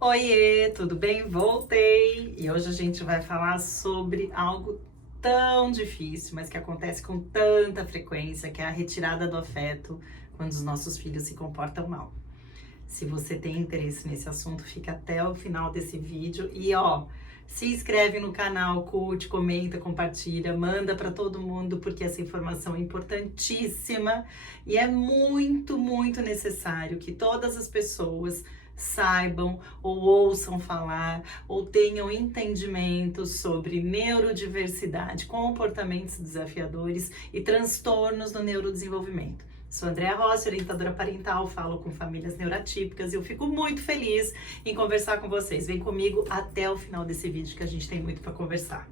Oiê, tudo bem? Voltei! E hoje a gente vai falar sobre algo tão difícil, mas que acontece com tanta frequência, que é a retirada do afeto quando os nossos filhos se comportam mal. Se você tem interesse nesse assunto, fica até o final desse vídeo e se inscreve no canal, curte, comenta, compartilha, manda para todo mundo, porque essa informação é importantíssima e é muito necessário que todas as pessoas saibam ou ouçam falar ou tenham entendimento sobre neurodiversidade, comportamentos desafiadores e transtornos no neurodesenvolvimento. Sou Andréa Rossi, orientadora parental, falo com famílias neurotípicas e eu fico muito feliz em conversar com vocês. Vem comigo até o final desse vídeo que a gente tem muito para conversar.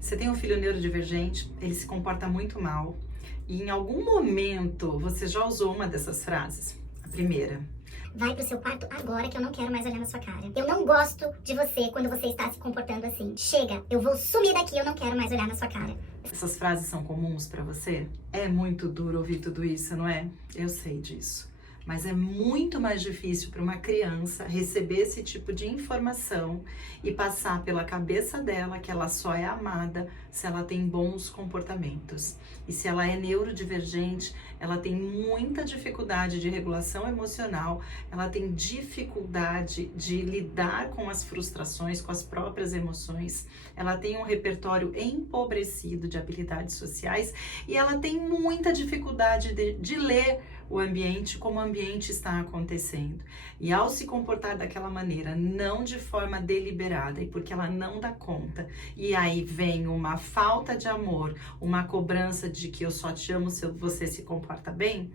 Você tem um filho neurodivergente, ele se comporta muito mal e em algum momento você já usou uma dessas frases. A primeira: vai pro seu quarto agora que eu não quero mais olhar na sua cara. Eu não gosto de você quando você está se comportando assim. Chega, eu vou sumir daqui, eu não quero mais olhar na sua cara. Essas frases são comuns pra você? É muito duro ouvir tudo isso, não é? Eu sei disso. Mas é muito mais difícil para uma criança receber esse tipo de informação e passar pela cabeça dela que ela só é amada se ela tem bons comportamentos. E se ela é neurodivergente, ela tem muita dificuldade de regulação emocional, ela tem dificuldade de lidar com as frustrações, com as próprias emoções, ela tem um repertório empobrecido de habilidades sociais e ela tem muita dificuldade de ler o ambiente, como o ambiente está acontecendo. E ao se comportar daquela maneira, não de forma deliberada, e porque ela não dá conta, e aí vem uma falta de amor, uma cobrança de que eu só te amo se você se comporta bem,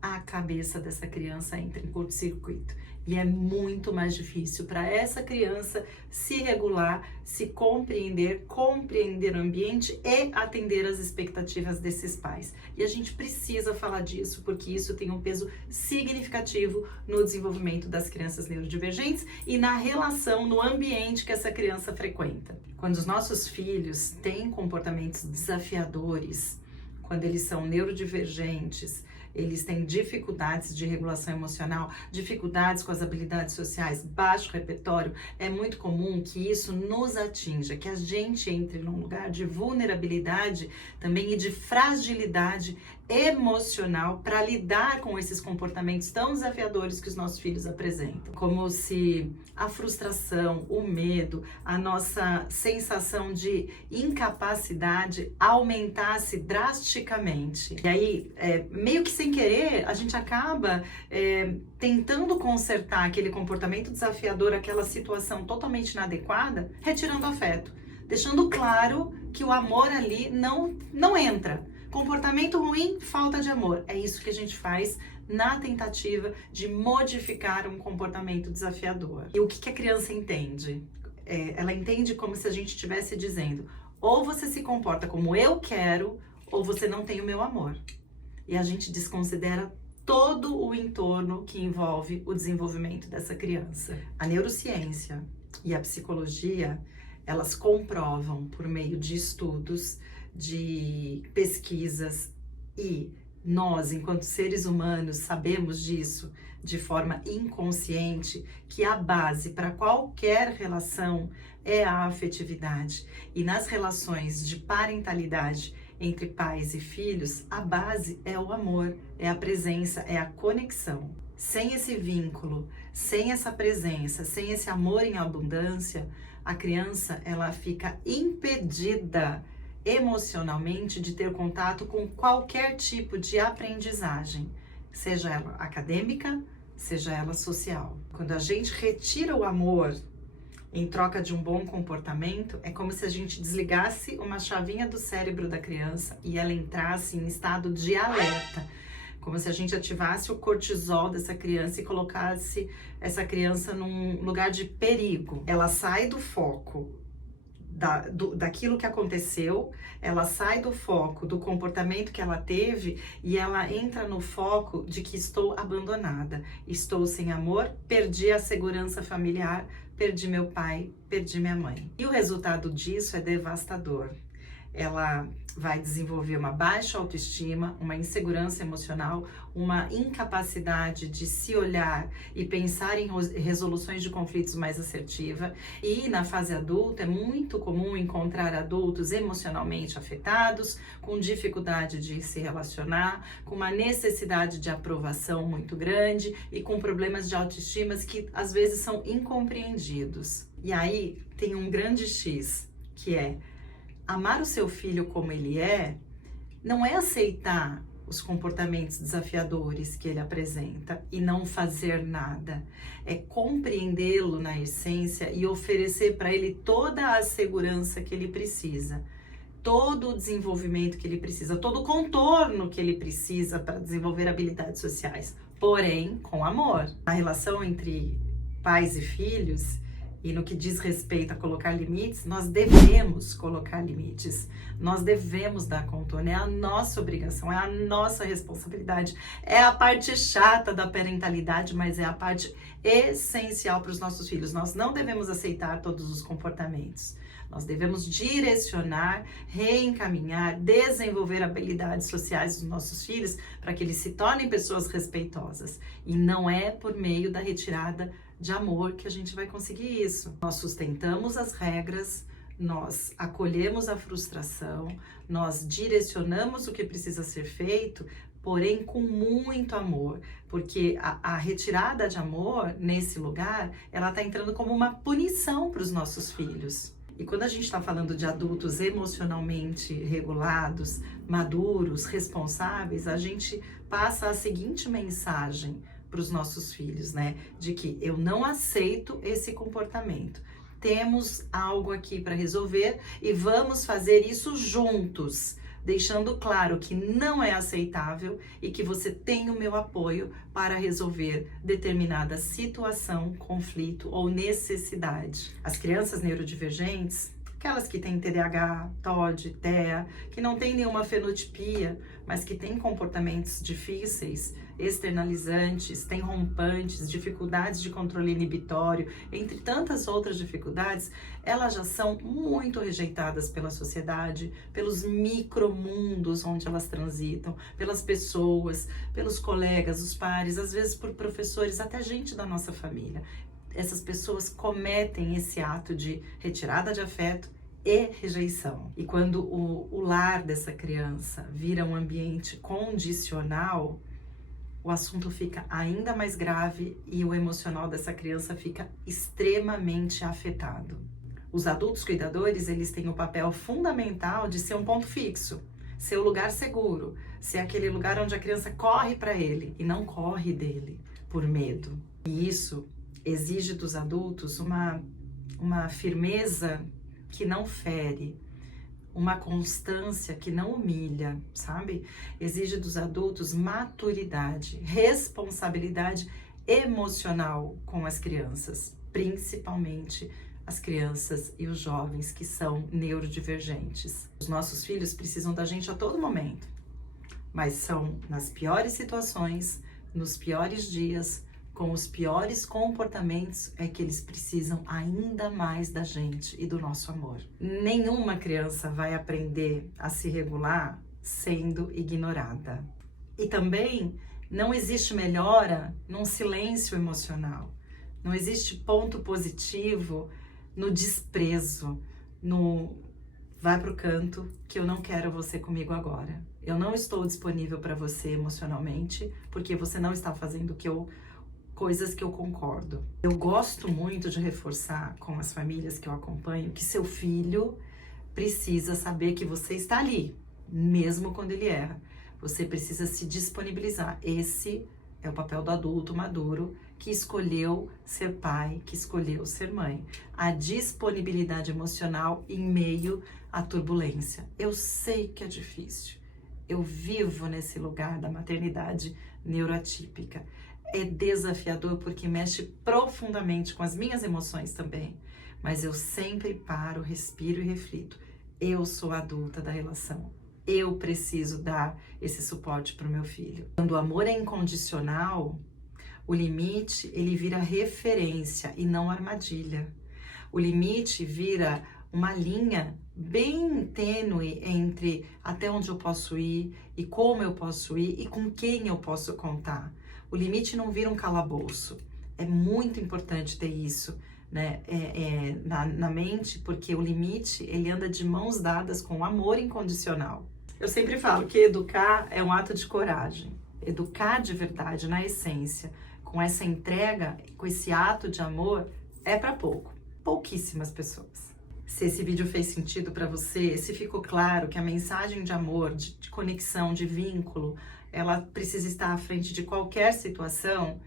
a cabeça dessa criança entra em curto-circuito. E é muito mais difícil para essa criança se regular, se compreender o ambiente e atender às expectativas desses pais. E a gente precisa falar disso, porque isso tem um peso significativo no desenvolvimento das crianças neurodivergentes e na relação, no ambiente que essa criança frequenta. Quando os nossos filhos têm comportamentos desafiadores, quando eles são neurodivergentes, eles têm dificuldades de regulação emocional, dificuldades com as habilidades sociais, baixo repertório, é muito comum que isso nos atinja, que a gente entre num lugar de vulnerabilidade também e de fragilidade emocional para lidar com esses comportamentos tão desafiadores que os nossos filhos apresentam. Como se a frustração, o medo, a nossa sensação de incapacidade aumentasse drasticamente. E aí, meio que sem querer, a gente acaba tentando consertar aquele comportamento desafiador, aquela situação totalmente inadequada, retirando afeto, deixando claro que o amor ali não entra. Comportamento ruim, falta de amor. É isso que a gente faz na tentativa de modificar um comportamento desafiador. E o que a criança entende? Ela entende como se a gente estivesse dizendo: ou você se comporta como eu quero, ou você não tem o meu amor. E a gente desconsidera todo o entorno que envolve o desenvolvimento dessa criança. A neurociência e a psicologia, elas comprovam por meio de estudos, de pesquisas, e nós, enquanto seres humanos, sabemos disso de forma inconsciente, que a base para qualquer relação é a afetividade. E nas relações de parentalidade entre pais e filhos, a base é o amor, é a presença, é a conexão. Sem esse vínculo, sem essa presença, sem esse amor em abundância, a criança ela fica impedida emocionalmente de ter contato com qualquer tipo de aprendizagem, seja ela acadêmica, seja ela social. Quando a gente retira o amor em troca de um bom comportamento, é como se a gente desligasse uma chavinha do cérebro da criança e ela entrasse em estado de alerta, como se a gente ativasse o cortisol dessa criança e colocasse essa criança num lugar de perigo. Ela sai do foco daquilo que aconteceu, ela sai do foco do comportamento que ela teve e ela entra no foco de que estou abandonada, estou sem amor, perdi a segurança familiar, perdi meu pai, perdi minha mãe. E o resultado disso é devastador. ela vai desenvolver uma baixa autoestima, uma insegurança emocional, uma incapacidade de se olhar e pensar em resoluções de conflitos mais assertiva. E na fase adulta é muito comum encontrar adultos emocionalmente afetados, com dificuldade de se relacionar, com uma necessidade de aprovação muito grande e com problemas de autoestima que às vezes são incompreendidos. E aí tem um grande X, que é amar o seu filho como ele é, não é aceitar os comportamentos desafiadores que ele apresenta e não fazer nada. É compreendê-lo na essência e oferecer para ele toda a segurança que ele precisa, todo o desenvolvimento que ele precisa, todo o contorno que ele precisa para desenvolver habilidades sociais, porém com amor. A relação entre pais e filhos, e no que diz respeito a colocar limites, nós devemos colocar limites. Nós devemos dar contorno. É a nossa obrigação, é a nossa responsabilidade. É a parte chata da parentalidade, mas é a parte essencial para os nossos filhos. Nós não devemos aceitar todos os comportamentos. Nós devemos direcionar, reencaminhar, desenvolver habilidades sociais dos nossos filhos para que eles se tornem pessoas respeitosas. E não é por meio da retirada de amor que a gente vai conseguir isso. Nós sustentamos as regras, nós acolhemos a frustração, nós direcionamos o que precisa ser feito, porém com muito amor, porque a retirada de amor nesse lugar, ela está entrando como uma punição para os nossos filhos. E quando a gente está falando de adultos emocionalmente regulados, maduros, responsáveis, a gente passa a seguinte mensagem para os nossos filhos, né? De que eu não aceito esse comportamento. Temos algo aqui para resolver e vamos fazer isso juntos, deixando claro que não é aceitável e que você tem o meu apoio para resolver determinada situação, conflito ou necessidade. As crianças neurodivergentes, aquelas que têm TDAH, TOD, TEA, que não têm nenhuma fenotipia, mas que têm comportamentos difíceis, externalizantes, têm rompantes, dificuldades de controle inibitório, entre tantas outras dificuldades, elas já são muito rejeitadas pela sociedade, pelos micromundos onde elas transitam, pelas pessoas, pelos colegas, os pares, às vezes por professores, até gente da nossa família. Essas pessoas cometem esse ato de retirada de afeto e rejeição. E quando o lar dessa criança vira um ambiente condicional, o assunto fica ainda mais grave e o emocional dessa criança fica extremamente afetado. Os adultos cuidadores, eles têm o papel fundamental de ser um ponto fixo, ser o lugar seguro, ser aquele lugar onde a criança corre para ele e não corre dele por medo. E isso exige dos adultos uma firmeza que não fere, uma constância que não humilha, sabe? Exige dos adultos maturidade, responsabilidade emocional com as crianças, principalmente as crianças e os jovens que são neurodivergentes. Os nossos filhos precisam da gente a todo momento, mas são nas piores situações, nos piores dias, com os piores comportamentos é que eles precisam ainda mais da gente e do nosso amor. Nenhuma criança vai aprender a se regular sendo ignorada. E também não existe melhora num silêncio emocional. Não existe ponto positivo no desprezo, no vai pro canto que eu não quero você comigo agora. Eu não estou disponível para você emocionalmente porque você não está fazendo coisas que eu concordo. Eu gosto muito de reforçar com as famílias que eu acompanho que seu filho precisa saber que você está ali, mesmo quando ele erra. Você precisa se disponibilizar. Esse é o papel do adulto maduro que escolheu ser pai, que escolheu ser mãe. A disponibilidade emocional em meio à turbulência. Eu sei que é difícil. Eu vivo nesse lugar da maternidade neuroatípica. É desafiador porque mexe profundamente com as minhas emoções também. Mas eu sempre paro, respiro e reflito. Eu sou a adulta da relação. Eu preciso dar esse suporte para o meu filho. Quando o amor é incondicional, o limite ele vira referência e não armadilha. O limite vira uma linha bem tênue entre até onde eu posso ir e como eu posso ir e com quem eu posso contar. O limite não vira um calabouço. É muito importante ter isso, né, na mente, porque o limite, ele anda de mãos dadas com o amor incondicional. Eu sempre falo que educar é um ato de coragem. Educar de verdade, na essência, com essa entrega, com esse ato de amor, é para pouquíssimas pessoas. Se esse vídeo fez sentido para você, se ficou claro que a mensagem de amor, de conexão, de vínculo, ela precisa estar à frente de qualquer situação,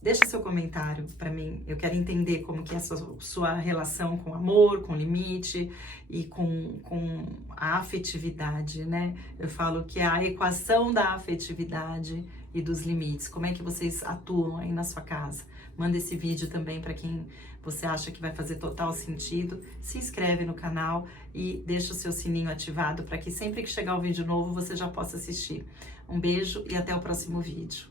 deixa seu comentário para mim. Eu quero entender como que é a sua relação com amor, com limite e com a afetividade, né? Eu falo que é a equação da afetividade e dos limites. Como é que vocês atuam aí na sua casa? Manda esse vídeo também para quem você acha que vai fazer total sentido. Se inscreve no canal e deixa o seu sininho ativado para que sempre que chegar um vídeo novo você já possa assistir. Um beijo e até o próximo vídeo.